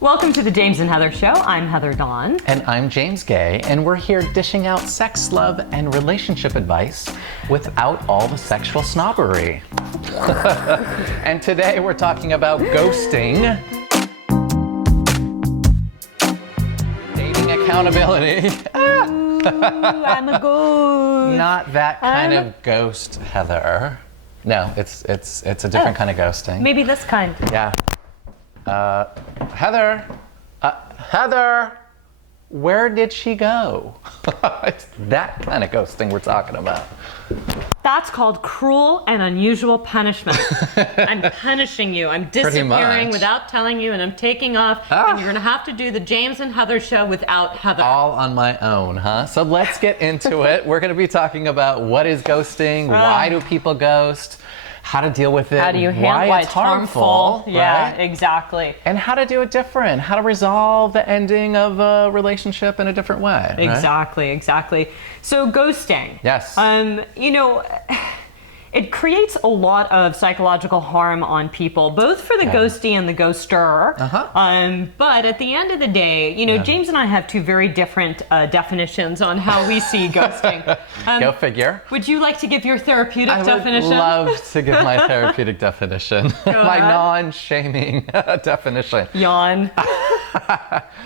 Welcome to the James and Heather Show. I'm Heather Dawn. And I'm James Guay, and we're here dishing out sex, love, and relationship advice without all the sexual snobbery. And today we're talking about ghosting, dating accountability. Ooh, I'm a ghost. Not that kind of ghost, Heather. No, it's a different kind of ghosting. Maybe this kind. Yeah. Heather, where did she go? It's that kind of ghosting we're talking about. That's called cruel and unusual punishment. I'm punishing you. I'm disappearing without telling you, and I'm taking off, and you're gonna have to do the James and Heather Show without Heather. All on my own, huh? So let's get into it. We're gonna be talking about what is ghosting, why do people ghost, how to deal with it, how do you handle why it's harmful. Yeah, right? Exactly. And how to do it different, how to resolve the ending of a relationship in a different way. Exactly, exactly. So ghosting. Yes. It creates a lot of psychological harm on people, both for the ghostee and the ghoster. But at the end of the day, James and I have two very different definitions on how we see ghosting. Go figure. Would you like to give your therapeutic definition? I would love to give my therapeutic definition. My non-shaming definition. Yawn.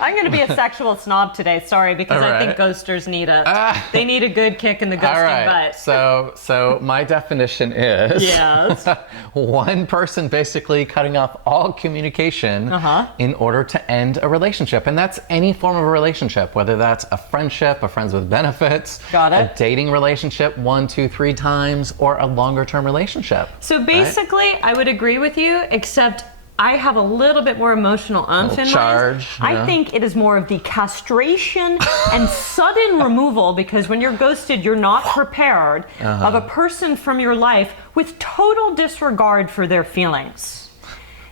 I'm going to be a sexual snob today, sorry, because I think ghosters need they need a good kick in the ghosting butt. So my definition is one person basically cutting off all communication in order to end a relationship. And that's any form of a relationship, whether that's a friendship, a friends with benefits, a dating relationship 1, 2, 3 times, or a longer term relationship. So basically, I would agree with you, except I have a little bit more emotional oomph in charge. I think it is more of the castration and sudden removal, because when you're ghosted, you're not prepared of a person from your life with total disregard for their feelings.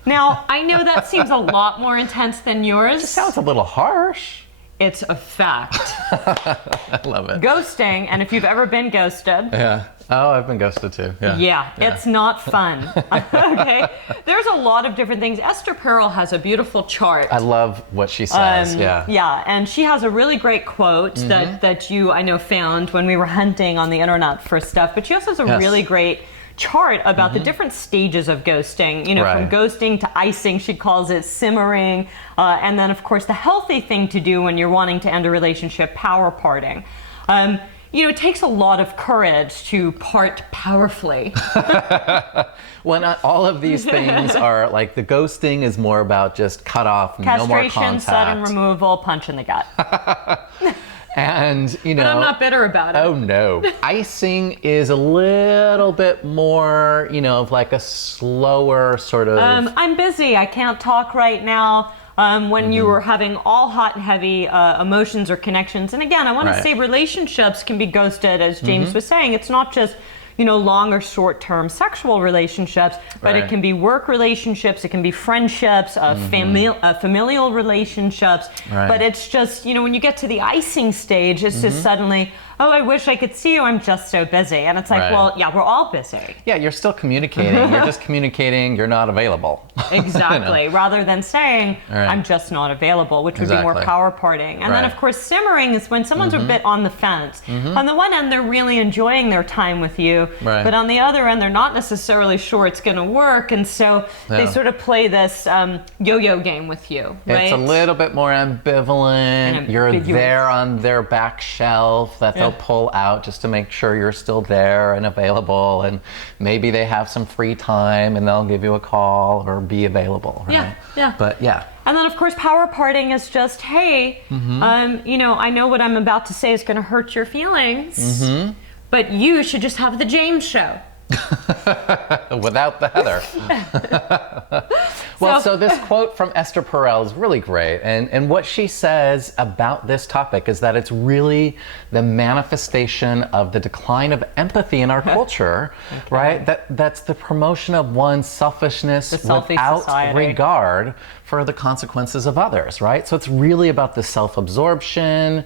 Now, I know that seems a lot more intense than yours. It sounds a little harsh. It's a fact. I love it. Ghosting, and if you've ever been ghosted. Yeah. Oh, I've been ghosted too. Yeah. It's not fun. Okay. There's a lot of different things. Esther Perel has a beautiful chart. I love what she says. Yeah, and she has a really great quote that you, I know, found when we were hunting on the internet for stuff. But she also has a really great chart about the different stages of ghosting, from ghosting to icing, she calls it, simmering, and then of course the healthy thing to do when you're wanting to end a relationship, power parting. It takes a lot of courage to part powerfully. When all of these things are like, the ghosting is more about just cut off, no more contact. Castration, sudden removal, punch in the gut. And, But I'm not bitter about it. Oh, no. Icing is a little bit more, of like a slower sort of... I'm busy. I can't talk right now. When you were having all hot and heavy emotions or connections. And again, I want to say relationships can be ghosted, as James was saying. It's not just long or short-term sexual relationships, but it can be work relationships, it can be friendships, familial relationships. But it's just, when you get to the icing stage, it's just suddenly, oh, I wish I could see you, I'm just so busy. And it's like, well, yeah, we're all busy. Yeah, you're still communicating. You're just communicating, you're not available. Exactly. Rather than saying, I'm just not available, which would be more power parting. And then, of course, simmering is when someone's a bit on the fence. On the one end, they're really enjoying their time with you. But on the other end, they're not necessarily sure it's going to work. And so they sort of play this yo-yo game with you. Right? It's a little bit more ambivalent. You're there on their back shelf that they'll pull out just to make sure you're still there and available, and maybe they have some free time and they'll give you a call or be available, right? Yeah. But and then of course power parting is just, hey, I know what I'm about to say is going to hurt your feelings, but you should just have the James Show. Without the Heather. So this quote from Esther Perel is really great. And what she says about this topic is that it's really the manifestation of the decline of empathy in our culture, right? That's the promotion of one's selfishness without regard for the consequences of others, right? So it's really about the self-absorption,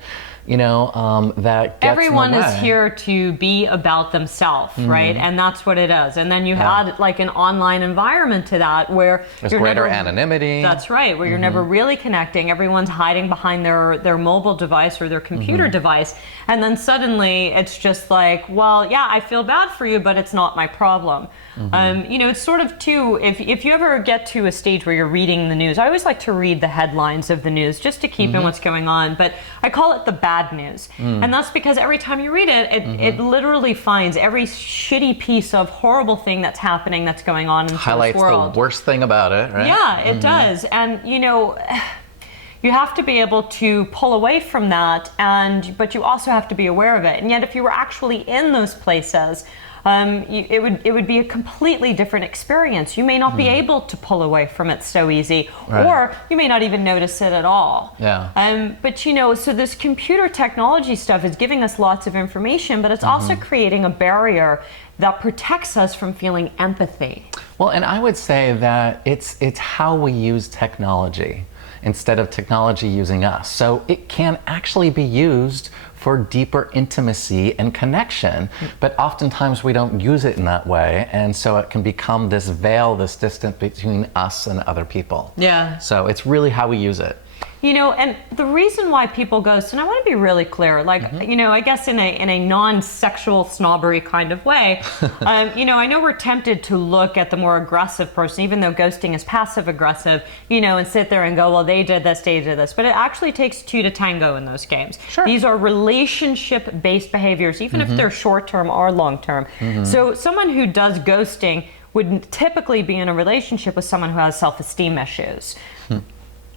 that gets everyone in the way. is here to be about themselves, right? And that's what it is. And then you add like an online environment to that where there's greater anonymity. That's right, where you're never really connecting. Everyone's hiding behind their mobile device or their computer device. And then suddenly it's just like, well, yeah, I feel bad for you, but it's not my problem. It's sort of too, if you ever get to a stage where you're reading the news, I always like to read the headlines of the news just to keep in what's going on, but I call it the bad news. And that's because every time you read it, it literally finds every shitty piece of horrible thing that's happening, that's going on in this world. Highlights the worst thing about it, right? Yeah, it does. And, you have to be able to pull away from that, but you also have to be aware of it. And yet, if you were actually in those places, it would be a completely different experience. You may not be able to pull away from it so easy, or you may not even notice it at all. Yeah. But so this computer technology stuff is giving us lots of information, but it's also creating a barrier that protects us from feeling empathy. Well, and I would say that it's how we use technology instead of technology using us. So it can actually be used for deeper intimacy and connection, but oftentimes we don't use it in that way, and so it can become this veil, this distance between us and other people. Yeah. So it's really how we use it. And the reason why people ghost, and I want to be really clear, like, I guess in a non-sexual snobbery kind of way, I know we're tempted to look at the more aggressive person, even though ghosting is passive aggressive, and sit there and go, well, they did this, but it actually takes two to tango in those games. Sure. These are relationship-based behaviors, even if they're short-term or long-term. So someone who does ghosting would typically be in a relationship with someone who has self-esteem issues.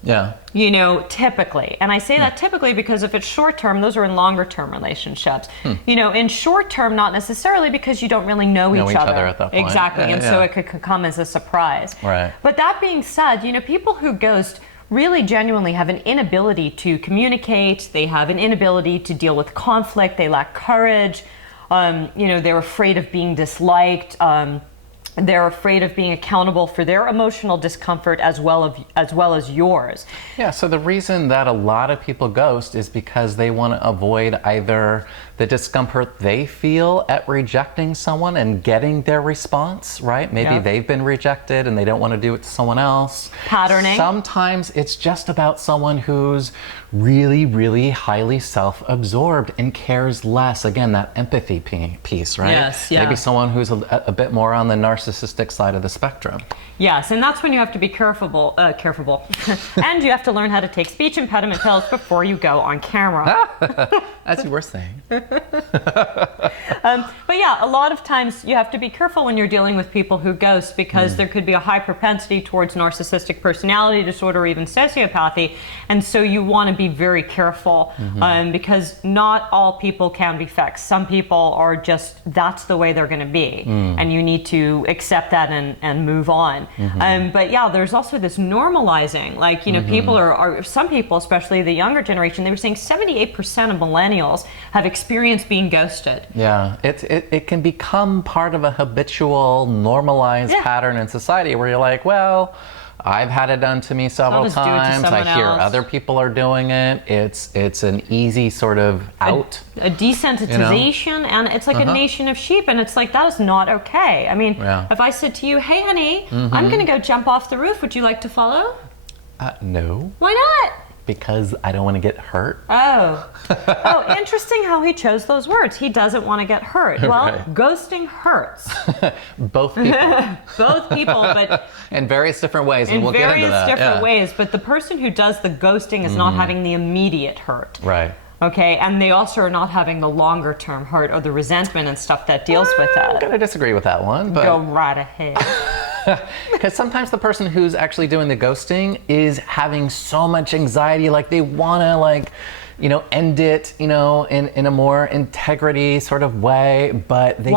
Yeah. Typically. And I say that typically because if it's short term, those are in longer term relationships. In short term, not necessarily, because you don't really know each other at that point. Exactly. And so it could come as a surprise. Right. But that being said, people who ghost really genuinely have an inability to communicate. They have an inability to deal with conflict. They lack courage. They're afraid of being disliked. They're afraid of being accountable for their emotional discomfort as well as yours. Yeah, so the reason that a lot of people ghost is because they want to avoid either the discomfort they feel at rejecting someone and getting their response, right? Maybe they've been rejected and they don't want to do it to someone else. Patterning. Sometimes it's just about someone who's really, really highly self-absorbed and cares less. Again, that empathy piece, right? Yes, yeah. Maybe someone who's a bit more on the narcissistic side of the spectrum. Yes, and that's when you have to be careful. And you have to learn how to take speech impediment pills before you go on camera. That's your worst thing. But yeah, a lot of times you have to be careful when you're dealing with people who ghost, because there could be a high propensity towards narcissistic personality disorder or even sociopathy. And so you want to be very careful because not all people can be fixed. Some people are just, that's the way they're going to be. And you need to accept that and move on. But yeah, there's also this normalizing. Like, people are, some people, especially the younger generation, they were saying 78% of millennials have experienced being ghosted. Yeah, it can become part of a habitual, normalized pattern in society where you're like, well, I've had it done to me several times. I hear other people are doing it. It's an easy sort of out. A desensitization, and it's like a nation of sheep, and it's like, that is not okay. I mean, if I said to you, hey honey, I'm going to go jump off the roof, would you like to follow? No. Why not? Because I don't want to get hurt. Oh, interesting how he chose those words. He doesn't want to get hurt. Well, ghosting hurts. Both people. Both people, but in various different ways, and we'll get into that. In various different ways, but the person who does the ghosting is not having the immediate hurt. Right. Okay, and they also are not having the longer term hurt or the resentment and stuff that deals with that. I'm going to disagree with that one. But go right ahead. Because sometimes the person who's actually doing the ghosting is having so much anxiety, like they want to end it, in a more integrity sort of way, but they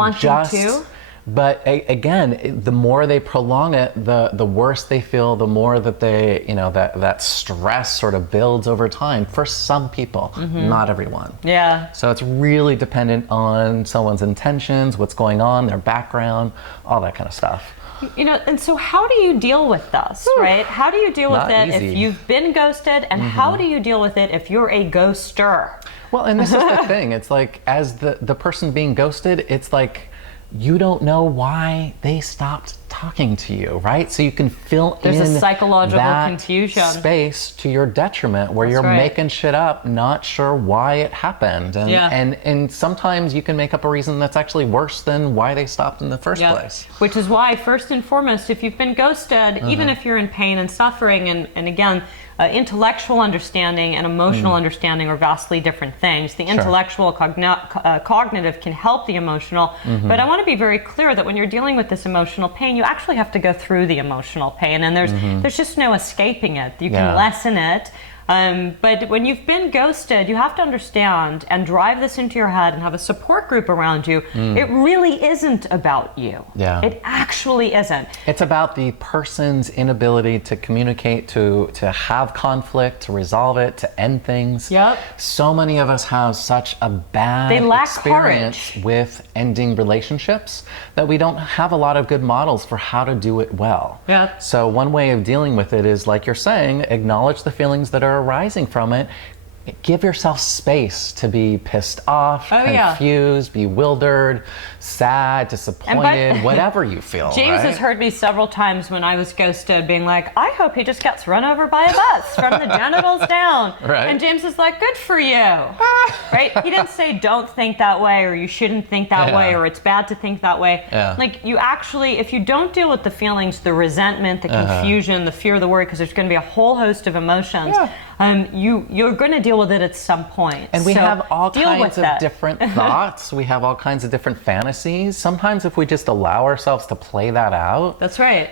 But again, the more they prolong it, the worse they feel, the more that they, that stress sort of builds over time for some people, not everyone. Yeah. So it's really dependent on someone's intentions, what's going on, their background, all that kind of stuff. And so how do you deal with this, right? How do you deal with it if you've been ghosted, and how do you deal with it if you're a ghoster? Well, and this is the thing. It's like, as the person being ghosted, it's like, you don't know why they stopped talking to you, right? So you can fill There's in a psychological that confusion space to your detriment, where That's you're right. making shit up, not sure why it happened. And sometimes you can make up a reason that's actually worse than why they stopped in the first place. Which is why, first and foremost, if you've been ghosted, even if you're in pain and suffering, and again, intellectual understanding and emotional understanding are vastly different things. The intellectual cognitive can help the emotional, but I want to be very clear that when you're dealing with this emotional pain, you actually have to go through the emotional pain, and there's just no escaping it. You can lessen it. But when you've been ghosted, you have to understand and drive this into your head and have a support group around you. It really isn't about you. It actually isn't. It's about the person's inability to communicate, to have conflict, to resolve it, to end things. So many of us have such a bad experience with ending relationships that we don't have a lot of good models for how to do it well. So one way of dealing with it is, like you're saying, acknowledge the feelings that are arising from it. Give yourself space to be pissed off, confused, bewildered, sad, disappointed, whatever you feel. James has heard me several times when I was ghosted being like, I hope he just gets run over by a bus from the genitals down. And James is like, good for you. Right? He didn't say don't think that way, or you shouldn't think that way, or it's bad to think that way. Like, you actually, if you don't deal with the feelings, the resentment, the confusion, the fear, the worry, because there's going to be a whole host of emotions, you're going to deal with it at some point. And we have all kinds of different thoughts. We have all kinds of different fantasies. Sometimes if we just allow ourselves to play that out,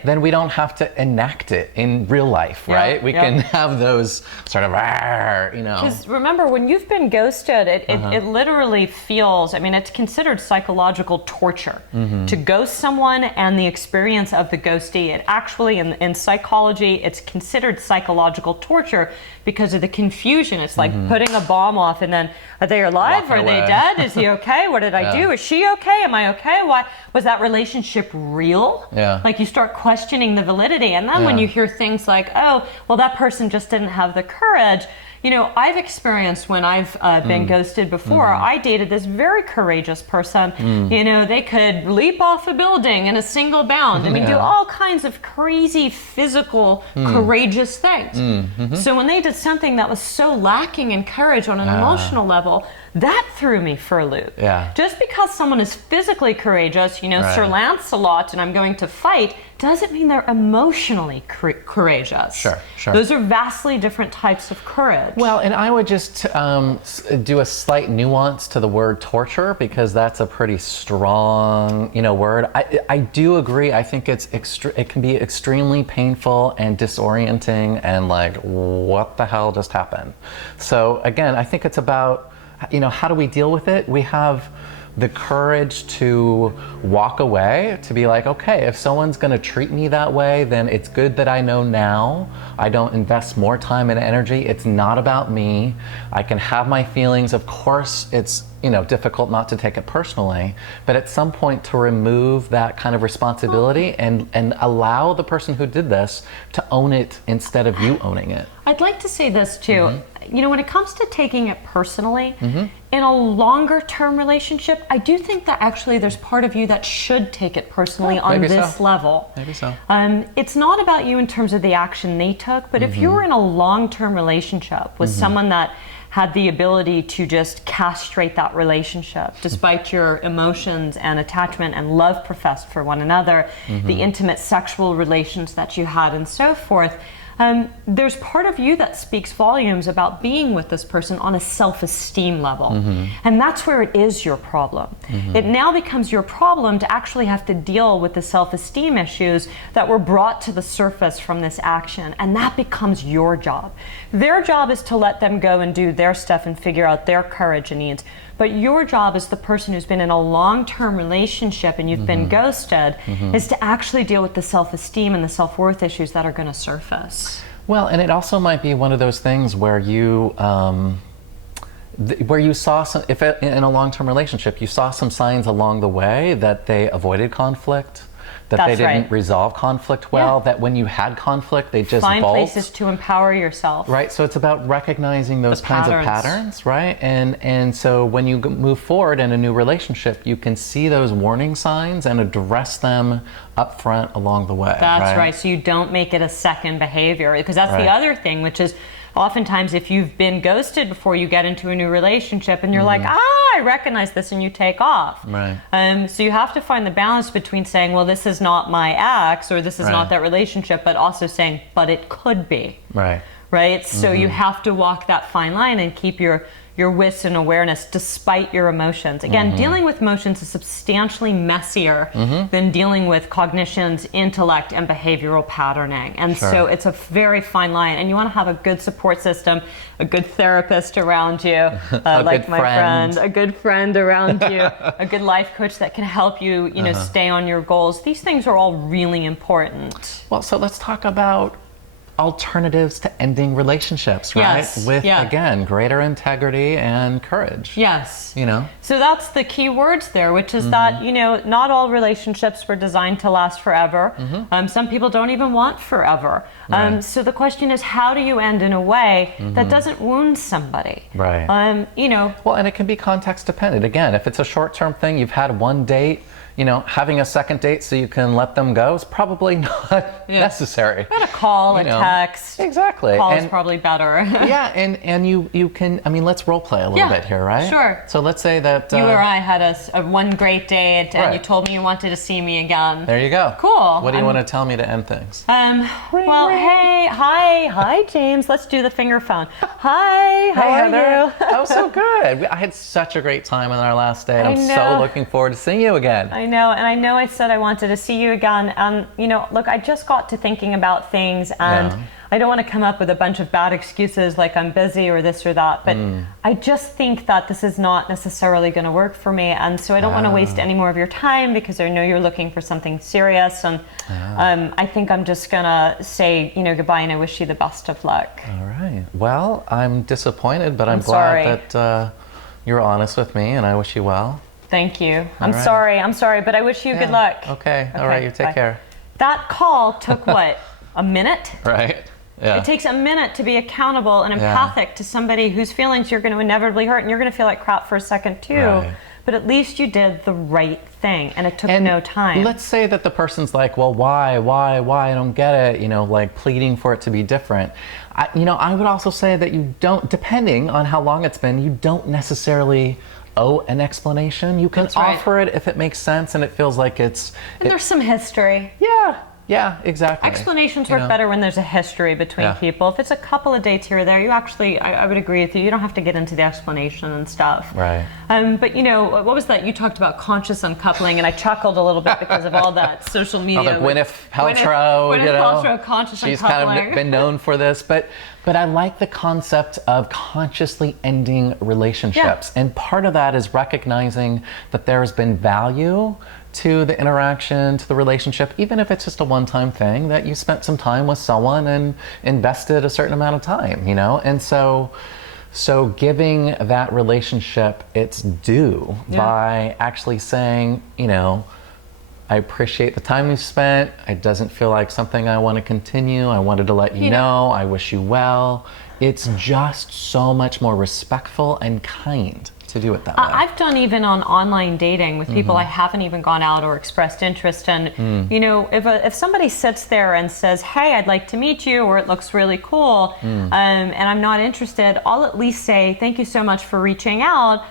then we don't have to enact it in real life, right? We can have those sort of, Because remember, when you've been ghosted, it literally feels, it's considered psychological torture to ghost someone, and the experience of the ghostee. It actually, in psychology, it's considered psychological torture because of the confusion. It's like putting a bomb off, and then, are they alive? Are they dead? Is he okay? What did I do? Is she okay? Am I okay? Why was that relationship real? Like, you start questioning the validity, and then when you hear things like, oh, well, that person just didn't have the courage. I've experienced when I've been ghosted before. I dated this very courageous person. They could leap off a building in a single bound. Do all kinds of crazy physical, courageous things. So when they did something that was so lacking in courage on an emotional level, that threw me for a loop. Just because someone is physically courageous, Sir Lancelot, and I'm going to fight, doesn't mean they're emotionally courageous. Those are vastly different types of courage. Well, and I would just do a slight nuance to the word torture, because that's a pretty strong, word. I do agree. I think it can be extremely painful and disorienting, and like, what the hell just happened? So again, I think it's about, how do we deal with it? We have the courage to walk away, to be like, okay, if someone's going to treat me that way, then it's good that I know now. I don't invest more time and energy. It's not about me. I can have my feelings. Of course, it's difficult not to take it personally, but at some point to remove that kind of responsibility and allow the person who did this to own it instead of you owning it. I'd like to say this too. When it comes to taking it personally, in a longer term relationship, I do think that actually there's part of you that should take it personally on this level. Maybe so. It's not about you in terms of the action they took, but if you were in a long-term relationship with someone that had the ability to just castrate that relationship, despite your emotions and attachment and love professed for one another, the intimate sexual relations that you had, and so forth, there's part of you that speaks volumes about being with this person on a self-esteem level. And that's where it is your problem. It now becomes your problem to actually have to deal with the self-esteem issues that were brought to the surface from this action, and that becomes your job. Their job is to let them go and do their stuff and figure out their courage and needs. But your job as the person who's been in a long-term relationship and you've been ghosted is to actually deal with the self-esteem and the self-worth issues that are going to surface. Well, and it also might be one of those things where you saw some, if in a long-term relationship, you saw some signs along the way that they avoided conflict, that they didn't resolve conflict well, that when you had conflict, they just find bolt. places to empower yourself. Right, so it's about recognizing those kinds of patterns, right? And so when you move forward in a new relationship, you can see those warning signs and address them up front along the way. That's right. So you don't make it a second behavior, because that's the other thing, which is oftentimes if you've been ghosted before you get into a new relationship and you're like, I recognize this, and you take off. Right. So you have to find the balance between saying, well, this is not my ex, or this is not that relationship, but also saying, but it could be. Right. Right? So you have to walk that fine line and keep your wits and awareness despite your emotions. Again, dealing with emotions is substantially messier than dealing with cognitions, intellect, and behavioral patterning. And so it's a very fine line. And you want to have a good support system, a good therapist around you, like my friend, a good friend around you, a good life coach that can help you, you know, stay on your goals. These things are all really important. Well, so let's talk about alternatives to ending relationships, right? With, again, greater integrity and courage. Yes. You know? So that's the key words there, which is that, you know, not all relationships were designed to last forever. Some people don't even want forever. So the question is, how do you end in a way that doesn't wound somebody? Right. You know. Well, and it can be context dependent. Again, if it's a short-term thing, you've had one date, you know, having a second date so you can let them go is probably not necessary. Not a call, a text. Exactly. Call is probably better. Yeah, and you can, I mean, let's role play a little bit here, right? Sure. So let's say that... you or I had a one great date, and you told me you wanted to see me again. There you go. Cool. What do you want to tell me to end things? Well, hey, hi, James. Let's do the finger phone. Hi, how are you? Oh, so good. I had such a great time on our last date. I'm so looking forward to seeing you again. I know, and I know I said I wanted to see you again, and you know, look, I just got to thinking about things, and I don't want to come up with a bunch of bad excuses like I'm busy or this or that, but I just think that this is not necessarily going to work for me, and so I don't want to waste any more of your time, because I know you're looking for something serious, and I think I'm just going to say, you know, goodbye, and I wish you the best of luck. All right. Well, I'm disappointed, but I'm glad that you're honest with me, and I wish you well. Thank you. I'm sorry, but I wish you good luck. Okay. All right, you take care. That call took what, a minute? Right. Yeah. It takes a minute to be accountable and empathic to somebody whose feelings you're going to inevitably hurt, and you're going to feel like crap for a second too. Right. But at least you did the right thing, and it took no time. Let's say that the person's like, well, why? I don't get it, you know, like pleading for it to be different. I would also say that you don't, depending on how long it's been, you don't necessarily owe an explanation. You can offer it if it makes sense and it feels like it's... And there's some history. Yeah, exactly. Explanations work better when there's a history between people. If it's a couple of dates here or there, you actually, I would agree with you. You don't have to get into the explanation and stuff. Right. But you know, what was that? You talked about conscious uncoupling, and I chuckled a little bit because of all that social media. Oh, Gwyneth Paltrow, you know, Paltrow, conscious she's uncoupling. kind of been known for this, but I like the concept of consciously ending relationships, and part of that is recognizing that there has been value to the interaction, to the relationship, even if it's just a one-time thing, that you spent some time with someone and invested a certain amount of time, you know? And so giving that relationship its due by actually saying, you know, I appreciate the time we spent. It doesn't feel like something I want to continue. I wanted to let you know. I wish you well. It's just so much more respectful and kind to do it that way. I've done even on online dating with people I haven't even gone out or expressed interest in. You know, if somebody sits there and says, hey, I'd like to meet you, or it looks really cool, and I'm not interested, I'll at least say, thank you so much for reaching out,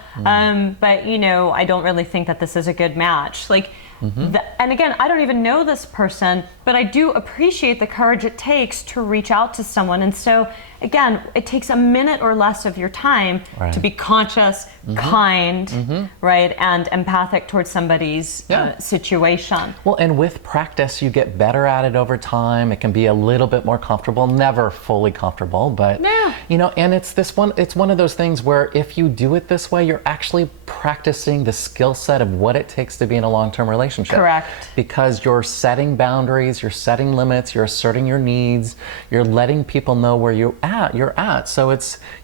but you know, I don't really think that this is a good match. Like, and again, I don't even know this person, but I do appreciate the courage it takes to reach out to someone. And so, again, it takes a minute or less of your time to be conscious, kind, right, and empathic towards somebody's situation. Well, and with practice, you get better at it over time. It can be a little bit more comfortable, never fully comfortable, but you know, and it's one of those things where if you do it this way, you're actually practicing the skill set of what it takes to be in a long-term relationship. Correct. Because you're setting boundaries, you're setting limits, you're asserting your needs, you're letting people know where you're at. So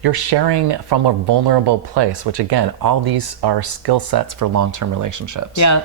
you're sharing from a vulnerable place, which again, all these are skill sets for long-term relationships. Yeah.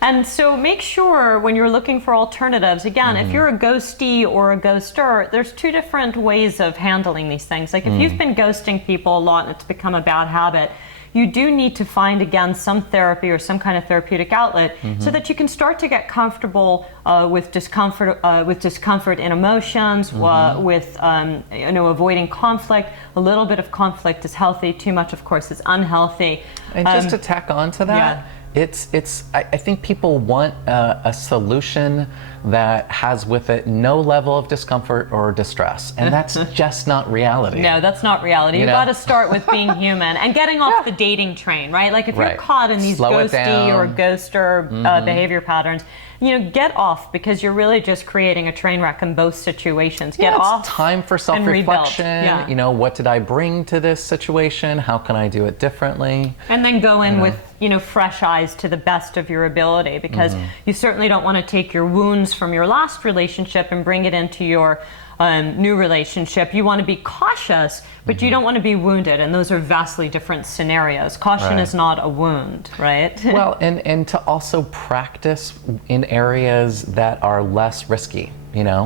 And so make sure when you're looking for alternatives, again, if you're a ghostee or a ghoster, there's two different ways of handling these things. Like if you've been ghosting people a lot and it's become a bad habit, you do need to find, again, some therapy or some kind of therapeutic outlet so that you can start to get comfortable with discomfort in emotions, with avoiding conflict. A little bit of conflict is healthy. Too much, of course, is unhealthy. And just to tack on to that, I think people want a solution that has with it no level of discomfort or distress, and that's just not reality. No, that's not reality. You've got to start with being human and getting off the dating train, right? Like if you're caught in these ghosty or ghoster behavior patterns, get off, because you're really just creating a train wreck in both situations. Get off. It's time for self-reflection. What did I bring to this situation? How can I do it differently? And then go in with, fresh eyes to the best of your ability, because you certainly don't want to take your wounds from your last relationship and bring it into your new relationship. You want to be cautious, but you don't want to be wounded, and those are vastly different scenarios. Caution is not a wound, right? Well, and to also practice in areas that are less risky.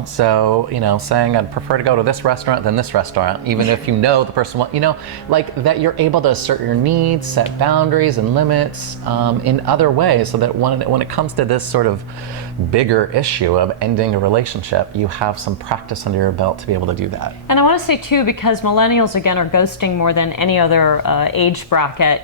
So saying I'd prefer to go to this restaurant than this restaurant, even if the person like that, you're able to assert your needs, set boundaries and limits in other ways, so that when it comes to this sort of bigger issue of ending a relationship, you have some practice under your belt to be able to do that. And I want to say too, because millennials again are ghosting more than any other age bracket,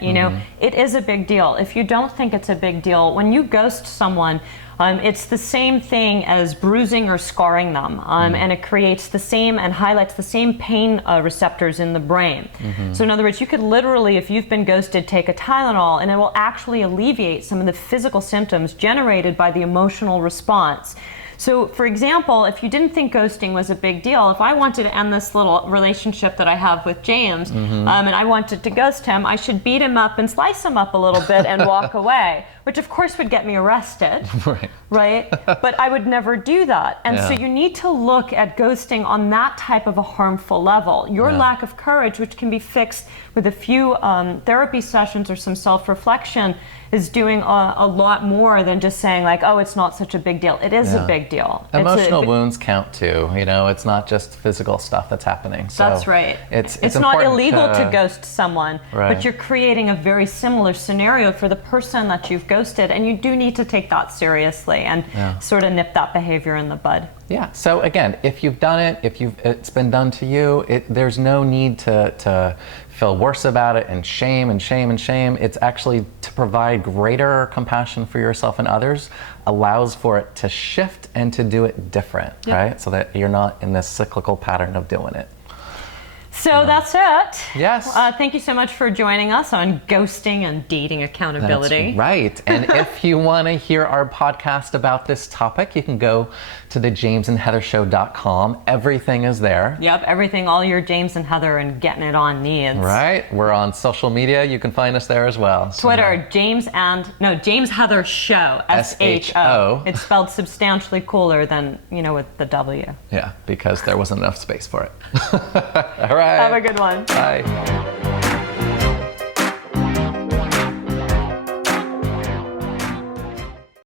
it is a big deal. If you don't think it's a big deal, when you ghost someone, it's the same thing as bruising or scarring them, and it creates the same and highlights the same pain receptors in the brain. So in other words, you could literally, if you've been ghosted, take a Tylenol, and it will actually alleviate some of the physical symptoms generated by the emotional response. So, for example, if you didn't think ghosting was a big deal, if I wanted to end this little relationship that I have with James, and I wanted to ghost him, I should beat him up and slice him up a little bit and walk away, which of course would get me arrested, right? But I would never do that. And so you need to look at ghosting on that type of a harmful level. Your lack of courage, which can be fixed with a few therapy sessions or some self-reflection, is doing a lot more than just saying like, oh, it's not such a big deal. It is a big deal. Emotional wounds count too. It's not just physical stuff that's happening. So that's right. It's not illegal to ghost someone, but you're creating a very similar scenario for the person that you've ghosted, and you do need to take that seriously and sort of nip that behavior in the bud. Yeah. So again, if you've done it, it's been done to you, there's no need to feel worse about it and shame and shame and shame. It's actually to provide greater compassion for yourself and others, allows for it to shift and to do it different, right? So that you're not in this cyclical pattern of doing it. So that's it. Yes. Thank you so much for joining us on ghosting and dating accountability. That's right. And if you want to hear our podcast about this topic, you can go to the jamesandheathershow.com. Everything is there. Yep, everything, all your James and Heather and getting it on needs. Right. We're on social media. You can find us there as well. Twitter, James Heather Show, SHO. It's spelled substantially cooler than, with the W. Yeah, because there wasn't enough space for it. All right. Have a good one. Bye.